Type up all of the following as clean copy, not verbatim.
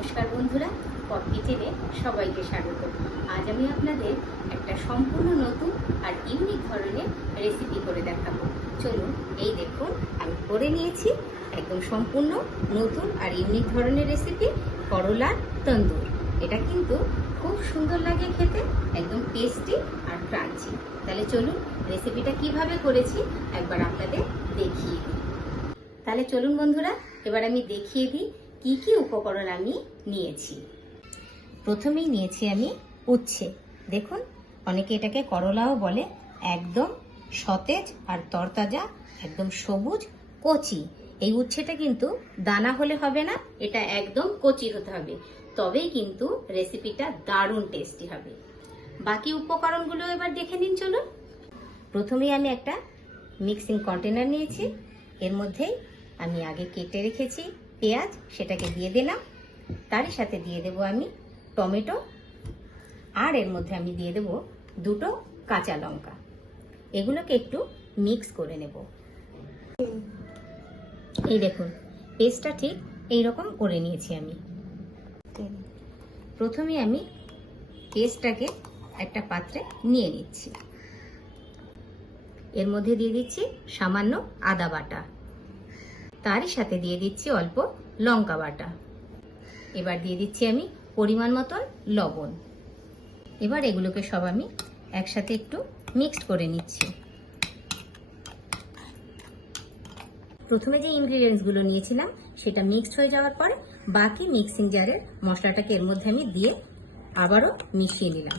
নমস্কার বন্ধুরা, পথ কিচেনে সবাইকে স্বাগত। আজ আমি আপনাদের একটা সম্পূর্ণ নতুন আর ইউনিক ধরনের রেসিপি করে দেখাবো। চলুন, এই দেখুন আমি করে নিয়েছি একদম সম্পূর্ণ নতুন আর ইউনিক ধরনের রেসিপি, করলার তন্দুর। এটা কিন্তু খুব সুন্দর লাগে খেতে, একদম টেস্টি আর ক্রাঞ্চি। তাহলে চলুন রেসিপিটা কিভাবে করেছি একবার আপনাদের দেখিয়ে দিই। তাহলে চলুন বন্ধুরা, এবার আমি দেখিয়ে দিই কি কি উপকরণ আমি নিয়েছি। প্রথমেই নিয়েছি আমি উচ্ছে। দেখুন, অনেকে এটাকে করলাও বলে। একদম সতেজ আর তরতাজা, একদম সবুজ কচি। এই উচ্ছেটা কিন্তু দানা হলে হবে না, এটা একদম কচি হতে হবে, তবেই কিন্তু রেসিপিটা দারুণ টেস্টি হবে। বাকি উপকরণগুলো এবার দেখে নিন চলুন। প্রথমেই আমি একটা মিক্সিং কন্টেনার নিয়েছি। এর মধ্যেই আমি আগে কেটে রেখেছি পেঁয়াজ, সেটাকে দিয়ে দিলাম। তারই সাথে দিয়ে দেব আমি টমেটো, আর এর মধ্যে আমি দিয়ে দেব দুটো কাঁচা লঙ্কা। এগুলোকে একটু মিক্স করে নেব। এই দেখুন, পেস্টটা ঠিক এইরকম করে নিয়েছি আমি। প্রথমে আমি পেস্টটাকে একটা পাত্রে নিয়ে নিচ্ছি। এর মধ্যে দিয়ে দিচ্ছি সামান্য আদা বাটা, তারই সাথে দিয়ে দিচ্ছি অল্প লঙ্কা বাটা। এবার দিয়ে দিচ্ছি আমি পরিমাণ মতন লবণ। এবার এগুলোকে সব আমি একসাথে একটু মিক্সড করে নিচ্ছি। প্রথমে যে ইনগ্রিডিয়েন্টসগুলো নিয়েছিলাম সেটা মিক্সড হয়ে যাওয়ার পরে বাকি মিক্সিং জারের মশলাটাকে এর মধ্যে আমি দিয়ে আবারও মিশিয়ে নিলাম।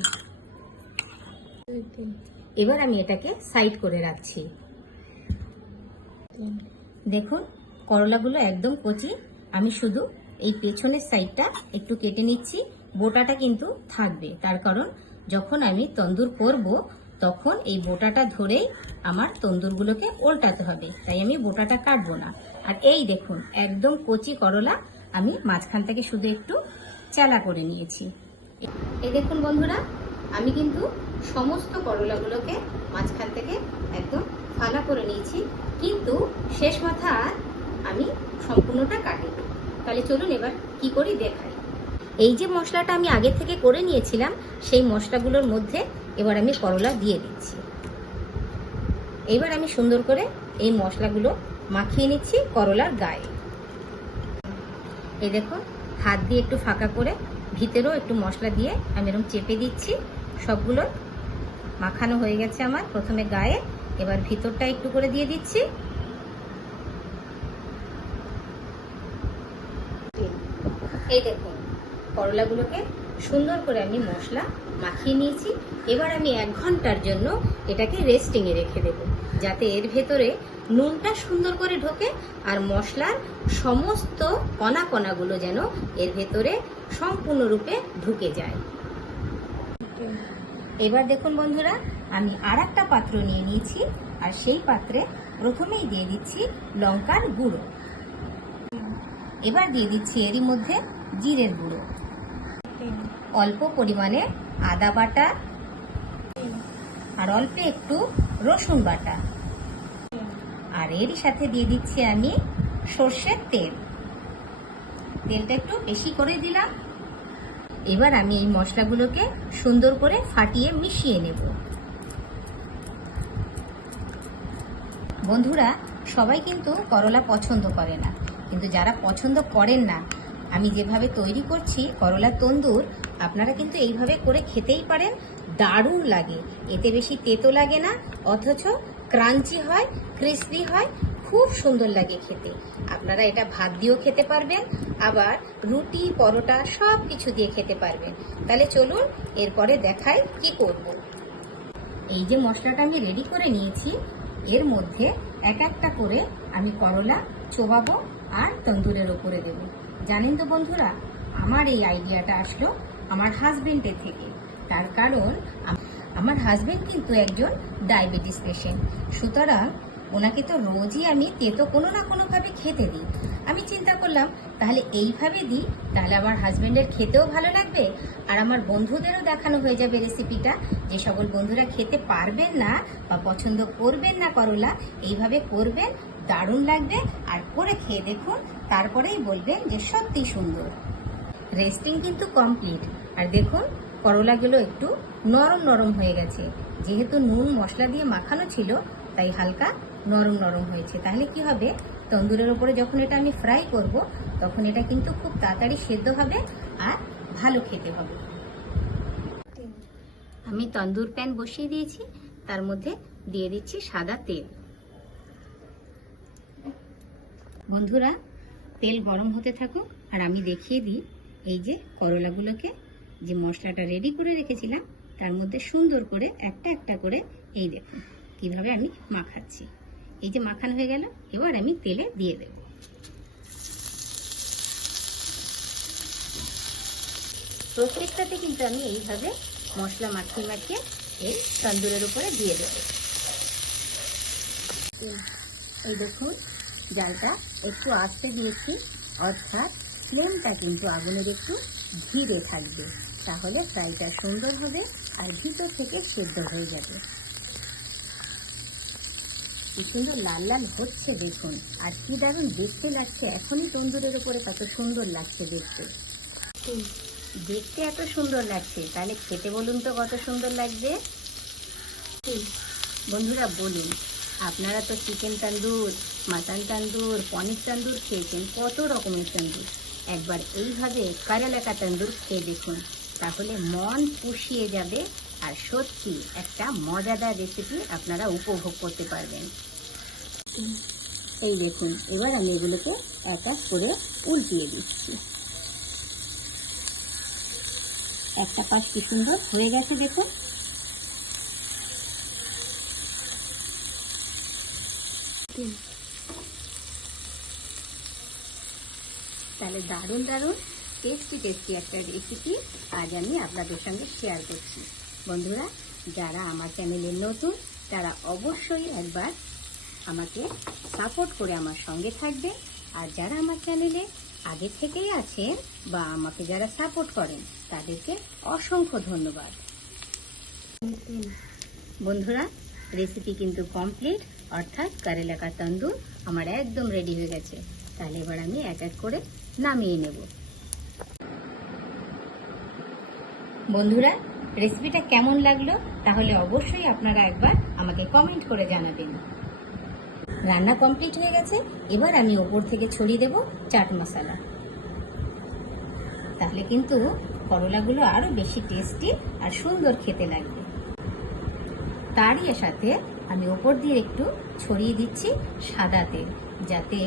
এবার আমি এটাকে সাইড করে রাখছি। দেখুন, করলাগুলো একদম কচি। আমি শুধু এই পেছনের সাইডটা একটু কেটে নিচ্ছি। বোটাটা কিন্তু থাকবে, তার কারণ যখন আমি তন্দুর করব তখন এই বোটাটা ধরেই আমার তন্দুরগুলোকে উল্টাতে হবে, তাই আমি বোটাটা কাটবো না। আর এই দেখুন, একদম কচি করলা আমি মাঝখান থেকে শুধু একটু চালা করে নিয়েছি। এই দেখুন বন্ধুরা, আমি কিন্তু সমস্ত করলাগুলোকে মাঝখান থেকে একদম ফালা করে নিয়েছি, কিন্তু শেষ মাথা আমি সম্পূর্ণটা কাটিনি। তাহলে চলুন এবার কি করি দেখাই। এই যে মশলাটা আমি আগে থেকে করে নিয়েছিলাম, সেই মশলাগুলোর মধ্যে এবার আমি করলা দিয়ে দিচ্ছি। এবার আমি সুন্দর করে এই মশলাগুলো মাখিয়ে নিচ্ছি করলার গায়ে। এই দেখুন, হাত দিয়ে একটু ফাঁকা করে ভিতরেও একটু মশলা দিয়ে আমি এরকম চেপে দিচ্ছি। সবগুলো মাখানো হয়ে গেছে আমার প্রথমে গায়ে, এবার ভিতরটা একটু করে দিয়ে দিচ্ছি। এই দেখুন, করলাগুলোকে সুন্দর করে আমি মশলা মাখিয়ে নিয়েছি। এবার আমি 1 ঘন্টার জন্য এটাকে রেস্টিংয়ে রেখে দেব, যাতে এর ভেতরে নুনটা সুন্দর করে ঢোকে আর মশলার সমস্ত কণা কণাগুলো যেন এর ভেতরে সম্পূর্ণরূপে ঢুকে যায়। এবার দেখুন বন্ধুরা, আমি আর একটা পাত্র নিয়ে নিয়েছি, আর সেই পাত্রে প্রথমেই দিয়ে দিচ্ছি লঙ্কার গুঁড়ো। এবার দিয়ে দিচ্ছি এরই মধ্যে জিরের গুঁড়ো, অল্প পরিমাণে আদা বাটা, আর অল্প একটু রসুন বাটা, আর এরই সাথে দিয়ে দিচ্ছি আমি সর্ষের তেল। তেলটা একটু বেশি করে দিলাম। এবার আমি এই মশলাগুলোকে সুন্দর করে ফাটিয়ে মিশিয়ে নেব। বন্ধুরা, সবাই কিন্তু করলা পছন্দ করে না, কিন্তু যারা পছন্দ করেন না, আমি যেভাবে তৈরি করছি করলা তন্দুর, আপনারা কিন্তু এইভাবে করে খেতেই পারেন। দারুণ লাগে, এতে বেশি তেতো লাগে না, অথচ ক্রাঞ্চি হয়, ক্রিসপি হয়, খুব সুন্দর লাগে খেতে। আপনারা এটা ভাত দিয়েও খেতে পারবেন, আবার রুটি, পরোটা সব কিছু দিয়ে খেতে পারবেন। তাহলে চলুন এরপরে দেখাই কি করব। এই যে মশলাটা আমি রেডি করে নিয়েছি, এর মধ্যে এক একটা করে আমি করলা চোবাবো আর তন্দুরের ওপরে দেব। জানেন তো বন্ধুরা, আমার এই আইডিয়াটা আসলো আমার হাজবেন্ডের থেকে। তার কারণ আমার হাজবেন্ড কিন্তু একজন ডায়াবেটিস পেশেন্ট, সুতরাং ওনাকে তো রোজই আমি তেতো কোনো না কোনোভাবে খেতে দিই। আমি চিন্তা করলাম তাহলে এইভাবে দিই, তাহলে আমার হাজবেন্ডের খেতেও ভালো লাগবে, আর আমার বন্ধুদেরও দেখানো হয়ে যাবে রেসিপিটা। যে সকল বন্ধুরা খেতে পারবেন না বা পছন্দ করবেন না করলা, এইভাবে করবেন, দারুণ লাগবে। আর করে খেয়ে দেখুন, তারপরেই বলবেন যে সত্যি সুন্দর। রেস্টিং কিন্তু কমপ্লিট। আর দেখুন করলাগুলো একটু নরম নরম হয়ে গেছে, যেহেতু নুন মশলা দিয়ে মাখানো ছিল তাই হালকা নরম নরম হয়েছে। তাহলে কি হবে, তন্দুরের উপরে যখন এটা আমি ফ্রাই করব তখন এটা কিন্তু খুব তাড়াতাড়ি সেদ্ধ হবে আর ভালো খেতে হবে। আমি তন্দুর প্যান বসিয়ে দিয়েছি, তার মধ্যে দিয়ে দিচ্ছি সাদা তেল। বন্ধুরা, তেল গরম হতে থাকুক আর আমি দেখিয়ে দিই এই যে করলাগুলোকে যে মশলাটা রেডি করে রেখেছিলাম তার মধ্যে সুন্দর করে একটা একটা করে এই দেখুন কিভাবে আমি মাখাচ্ছি। এই যে মাখানো হয়ে গেল, এবার আমি তেলে দিয়ে দেব। প্রত্যেকটাতে কিন্তু আমি এইভাবে মশলা মাখিয়ে মাখিয়ে এই তন্দুরের উপরে দিয়ে দেব। এই দেখুন জালটা একটু আস্তে দিয়েছি, অর্থাৎ ফ্লেমটা কিন্তু আগুনের একটু ধীরে থাকবে, তাহলে ফ্রাইটা সুন্দর হবে আর ভিতর থেকে সেদ্ধ হয়ে যাবে। কি সুন্দর লাল লাল হচ্ছে দেখুন, আর কি দারুণ দেখতে লাগছে। এখনই তন্দুরের উপরে কত সুন্দর লাগছে দেখতে। দেখতে এত সুন্দর লাগছে, তাহলে খেতে বলুন তো কত সুন্দর লাগবে। বন্ধুরা বলুন, আপনারা তো চিকেন তন্দুর, মাটন তন্দুর, পনির তন্দুর খেয়েছেন, কত রকমের তন্দুর। একবার এইভাবে কারেলা কা তন্দুর খেয়ে দেখুন, তাহলে মন পুষিয়ে যাবে আর সত্যি একটা মজাদার রেসিপি আপনারা উপভোগ করতে পারবেন। এই দেখুন, এবার আমি এগুলোকে এক এক করে উল্টিয়ে দিচ্ছি। একটা পাশ কি সুন্দর হয়ে গেছে দেখুন। তাহলে দারুণ দারুণ টেস্টি টেস্টি একটা রেসিপি আজ আমি আপনাদের সঙ্গে শেয়ার করছি। বন্ধুরা, যারা আমার চ্যানেলে নতুন তারা অবশ্যই একবার আমাকে সাপোর্ট করে আমার সঙ্গে থাকবে, আর যারা আমার চ্যানেলে আগে থেকেই আছেন বা আমাকে যারা সাপোর্ট করেন তাদেরকে অসংখ্য ধন্যবাদ। বন্ধুরা, রেসিপি কিন্তু কমপ্লিট, অর্থাৎ কারেলা কা তন্দুর আমার একদম রেডি হয়ে গেছে। তাহলে এবার আমি এক এক করে নামিয়ে নেব। বন্ধুরা, রেসিপিটা কেমন লাগলো তাহলে অবশ্যই আপনারা একবার আমাকে কমেন্ট করে জানাবেন। রান্না কমপ্লিট হয়ে গেছে, এবার আমি ওপর থেকে ছড়িয়ে দেব চাট মশলা। তাহলে কিন্তু করলাগুলো আরো বেশি টেস্টি আর সুন্দর খেতে লাগবে। তারই সাথে আমি ওপর দিয়ে একটু ছড়িয়ে দিচ্ছি সাদা তেল, যাতে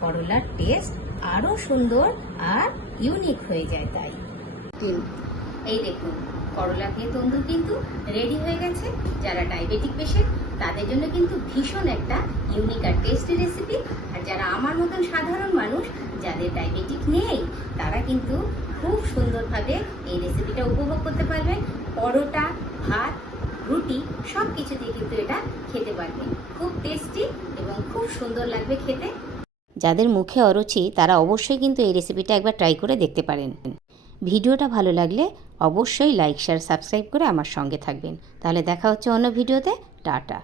করলার টেস্ট আরো সুন্দর আর ইউনিক হয়ে যায়। তাই এই দেখুন, করলা দিয়ে তন্দুর কিন্তু রেডি হয়ে গেছে। যারা ডায়াবেটিক পেশেন্ট তাদের জন্য কিন্তু ভীষণ একটা ইউনিক আর টেস্টি রেসিপি। আর যারা আমার মতন সাধারণ মানুষ যাদের ডায়াবেটিক নেই তারা কিন্তু খুব সুন্দরভাবে এই রেসিপিটা উপভোগ করতে পারবেন। পরোটা, ভাত, রুটি সব কিছু দিয়ে কিন্তু এটা খেতে পারবেন। খুব টেস্টি এবং খুব সুন্দর লাগবে খেতে। যাদের মুখে অরুচি তারা অবশ্যই কিন্তু এই রেসিপিটা একবার ট্রাই করে দেখতে পারেন। ভিডিওটা ভালো লাগলে অবশ্যই লাইক, শেয়ার, সাবস্ক্রাইব করে আমার সঙ্গে থাকবেন। তাহলে দেখা হচ্ছে অন্য ভিডিওতে। টাটা।